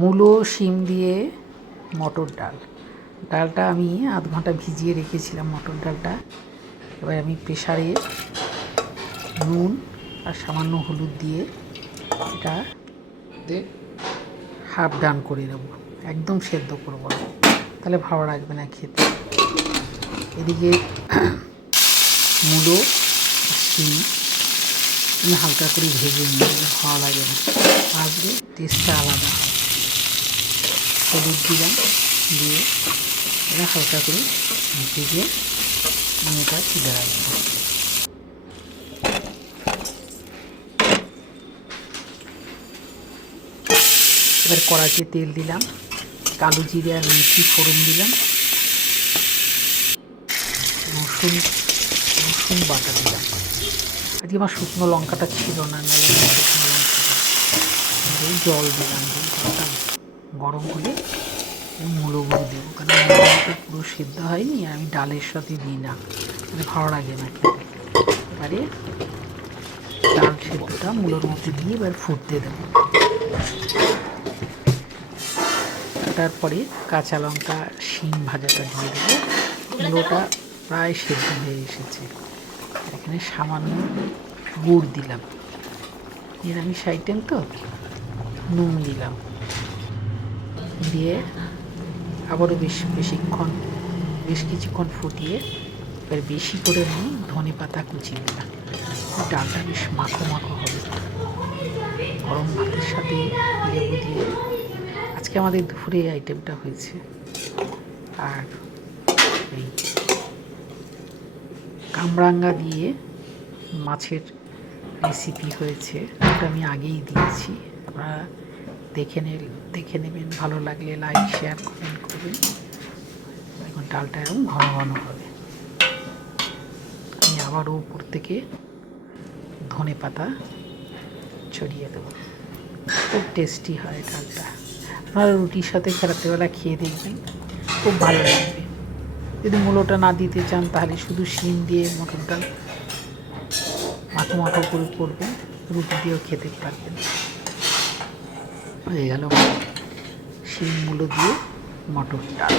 মূলো শিম দিয়ে মটর ডাল। ডালটা আমি আধ ঘন্টা ভিজিয়ে রেখেছিলাম মটর ডালটা। এবার আমি প্রেসারে নুন আর সামান্য হলুদ দিয়ে এটা হাফ ডান করে নেব, একদম সেদ্ধ করবো না, তাহলে ভালো লাগবে না খেতে। এদিকে মূলো শিম আমি হালকা করে ভেজে নিয়ে ভালো লাগে না, ভাজলে টেস্টটা আলাদা হয়। হলুদ দিলাম, দিয়ে এটা হালকা করে ভেজে আমি এটা তুলে রাখবো। এবার কড়াইতে তেল দিলাম, কালো জিরে আর মেথি ফোড়ন দিলাম, রসুন বাটা দিলাম। আজকে আমার শুকনো লঙ্কাটা ছিল না, নাহলে শুকনো লঙ্কা জল দিলাম। জলটা গরম হলে মূলোগুলো দেবো, কারণ মূলোগুলো পুরো সিদ্ধ হয়নি, আমি ডালের সাথে দিই না, মানে ভালো লাগে না খেতে। এবারে ডাল সেদ্ধটা মূলোর মধ্যে দিয়ে এবার ফুটতে দেবো। তারপরে কাঁচা লঙ্কা শিম ভাজাটা দিয়ে দেবো। মূলোটা প্রায় সেদ্ধ হয়ে এসেছে। এখানে সামান্য গুড় দিলাম, নিরামিষ আইটেম তো, নুন দিলাম, দিয়ে আবারও বেশ কিছুক্ষণ ফুটিয়ে এবার বেশি করে আমি ধনে পাতা কুচি দিলাম। ডালটা বেশ মাখো মাখো হবে। গরম ভাতের সাথে লেবু দিয়ে আজকে আমাদের দুপুরে এই আইটেমটা হয়েছে। আর এই কামরাঙ্গা দিয়ে মাছের রেসিপি হয়েছে, ওটা আমি আগেই দিয়েছি, আপনারা দেখে নেবেন। ভালো লাগলে লাইক শেয়ার কমেন্ট করবেন। এখন ডালটা এরকম ঘন ঘন হবে। আমি আবারও উপর থেকে ধনে পাতা ছড়িয়ে দেবো। খুব টেস্টি হয় ডালটা। আপনারা রুটির সাথে রাত্রেবেলা খেয়ে দেখবেন, খুব ভালো লাগবে। যদি মূলোটা না দিতে চান তাহলে শুধু শিম দিয়ে মটর ডাল মাখো মাখো করে করবেন, রুটি দিয়েও খেতে পারবেন। হয়ে গেল শিম মূলো দিয়ে মটর ডাল।